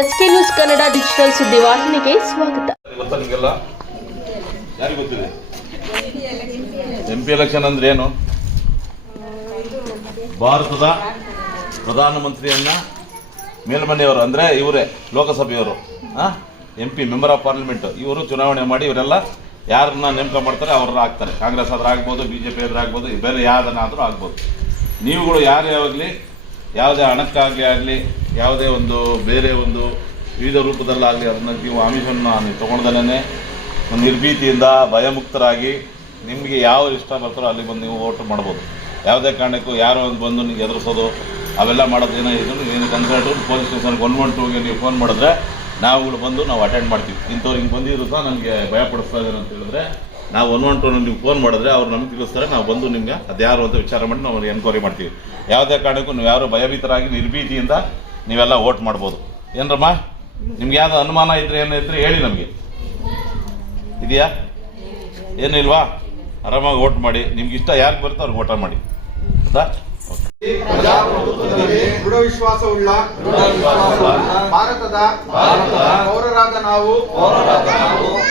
SK news Kannada digital ಸುದ್ದಿವಾಹಿನಿಗೆ ಸ್ವಾಗತ. ಗೊತ್ತಿದೆ? ಎಂ ಪಿ ಎಲೆಕ್ಷನ್ ಅಂದ್ರೆ ಏನು? ಭಾರತದ ಪ್ರಧಾನಮಂತ್ರಿಯನ್ನ ಮೇಲ್ಮನೆಯವರು, ಅಂದ್ರೆ ಇವರೇ, ಲೋಕಸಭೆಯವರು M P member of parliament ಇವರು ಚುನಾವಣೆ ಮಾಡಿ ಇವರೆಲ್ಲ ಯಾರನ್ನ ನೇಮಕ ಮಾಡ್ತಾರೆ ಅವ್ರನ್ನ ಆಗ್ತಾರೆ ಕಾಂಗ್ರೆಸ್ ಆದ್ರೂ ಆಗ್ಬೋದು ಬಿ ಜೆ ಪಿ ಆದ್ರೂ ಆಗ್ಬೋದು, ಬೇರೆ ಯಾವ್ದನ್ನಾದ್ರೂ ಆಗ್ಬೋದು. ನೀವುಗಳು ಯಾರೇ ಆಗಲಿ, ಯಾವುದೇ ಹಣಕ್ಕಾಗಲಿ ಆಗಲಿ ಯಾವುದೇ ಒಂದು, ಬೇರೆ ಒಂದು ವಿವಿಧ ರೂಪದಲ್ಲಾಗಲಿ ಅದನ್ನು ನೀವು ಆಮಿಷವನ್ನು ಒಂದು ನಿರ್ಭೀತಿಯಿಂದ ಭಯಮುಕ್ತರಾಗಿ ನಿಮಗೆ ಯಾವ ಇಷ್ಟ ಬರ್ತಾರೋ ಅಲ್ಲಿ ಬಂದು ನೀವು ಓಟ್ ಮಾಡ್ಬೋದು. ಯಾವುದೇ ಕಾರಣಕ್ಕೂ ಯಾರೋ ಒಂದು ಬಂದು ನಿಮಗೆ ಎದುರಿಸೋದು, ಅವೆಲ್ಲ ಮಾಡೋದು ಏನೋ ಇದನ್ನು ಏನು ಕನ್ಸಲ್ಟು ಪೊಲೀಸ್ ಸ್ಟೇಷನ್ಗೆ ಒನ್ ಒನ್ ಟೂಗೆ ನೀವು ಫೋನ್ ಮಾಡಿದ್ರೆ ನಾವುಗಳು ಬಂದು ನಾವು ಅಟೆಂಡ್ ಮಾಡ್ತೀವಿ. ಇಂಥವ್ರು ಹಿಂಗೆ ಬಂದಿದ್ರು ಸಹ ನಮಗೆ ಭಯ ಪಡಿಸ್ತಾ ಇದ್ದಾರೆ ಅಂತ ಹೇಳಿದ್ರೆ ನಾವು ಒನ್ ಒನ್ ನೀವು ಫೋನ್ ಮಾಡಿದ್ರೆ ಅವ್ರು ನಮ್ಗೆ ತಿಳಿಸ್ತಾರೆ, ನಾವು ಬಂದು ನಿಮ್ಗೆ ಅದ್ಯಾರು ಅಂತ ವಿಚಾರ ಮಾಡಿ ನಾವು ಎನ್ಕ್ವೈರಿ ಮಾಡ್ತೀವಿ. ಯಾವುದೇ ಕಾರಣಕ್ಕೂ ನೀವು ಯಾರು ಭಯಭೀತರಾಗಿ ನಿರ್ಭೀತಿಯಿಂದ ನೀವೆಲ್ಲ ವೋಟ್ ಮಾಡ್ಬೋದು. ಏನ್ರಮ್ಮ? ನಿಮ್ಗೆ ಯಾವ್ದು ಅನುಮಾನ ಇದ್ರೆ ಏನೋ ಇದ್ರೆ ಹೇಳಿ ನಮಗೆ. ಇದೆಯಾ? ಏನಿಲ್ವಾ? ಆರಾಮಾಗಿ ವೋಟ್ ಮಾಡಿ. ನಿಮ್ಗೆ ಇಷ್ಟ ಯಾಕೆ ಬರುತ್ತೋ ಅವ್ರಿಗೆ ಓಟ ಮಾಡಿ. ಹೌದಾ ಪ್ರಜಾಪ್ರಭುತ್ವದಲ್ಲಿ ದೃಢ ವಿಶ್ವಾಸವುಳ್ಳ ಭಾರತದ ಪೌರರಾದ ನಾವು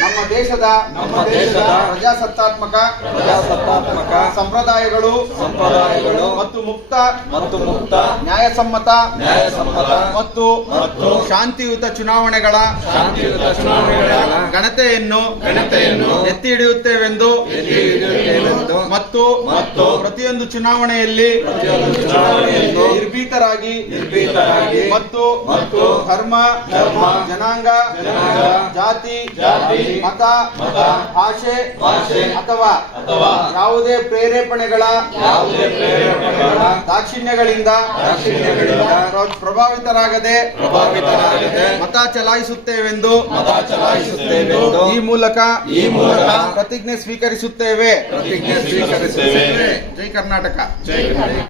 ನಮ್ಮ ದೇಶದ ನಮ್ಮ ದೇಶದ ಪ್ರಜಾಸತ್ತಾತ್ಮಕ ಪ್ರಜಾಸತ್ತಾತ್ಮಕ ಸಂಪ್ರದಾಯಗಳು ಸಂಪ್ರದಾಯಗಳು ಮತ್ತು ಮುಕ್ತ ಮತ್ತು ಮುಕ್ತ ನ್ಯಾಯಸಮ್ಮತ ನ್ಯಾಯಸಮ್ಮತ ಮತ್ತು ಮತ್ತು ಶಾಂತಿಯುತ ಚುನಾವಣೆಗಳ ಶಾಂತಿಯುತ ಚುನಾವಣೆಗಳ ಘನತೆಯನ್ನು ಘನತೆಯನ್ನು ಎತ್ತಿ ಹಿಡಿಯುತ್ತೇವೆಂದು ಮತ್ತು ಮತ್ತು ಪ್ರತಿಯೊಂದು ಚುನಾವಣೆಯಲ್ಲಿ ಪ್ರತಿಯೊಂದು ನಿರ್ಭೀತರಾಗಿ ನಿರ್ಭೀತರಾಗಿ ಮತ್ತು ಮತ್ತು ಧರ್ಮ ಧರ್ಮ, ಜನಾಂಗ ಜನಾಂಗ, ಜಾತಿ ಜಾತಿ, ಮತ ಮತ, ಭಾಷೆ ಭಾಷೆ, ಅಥವಾ ಅಥವಾ ಯಾವುದೇ ಪ್ರೇರೇಪಣೆಗಳ ಯಾವುದೇ ಪ್ರೇರೇಪಣೆಗಳ ದಾಕ್ಷಿಣ್ಯಗಳಿಂದ ಪ್ರಭಾವಿತರಾಗದೆ ಪ್ರಭಾವಿತರಾಗದೆ ಮತ ಚಲಾಯಿಸುತ್ತೇವೆಂದು ಮತ ಚಲಾಯಿಸುತ್ತೇವೆಂದು ಈ ಮೂಲಕ ಈ ಮೂಲಕ ಪ್ರತಿಜ್ಞೆ ಸ್ವೀಕರಿಸುತ್ತೇವೆ. ಪ್ರತಿಜ್ಞೆ ಸ್ವೀಕರಿಸುತ್ತೇವೆ. ಜೈ ಕರ್ನಾಟಕ. ಜೈ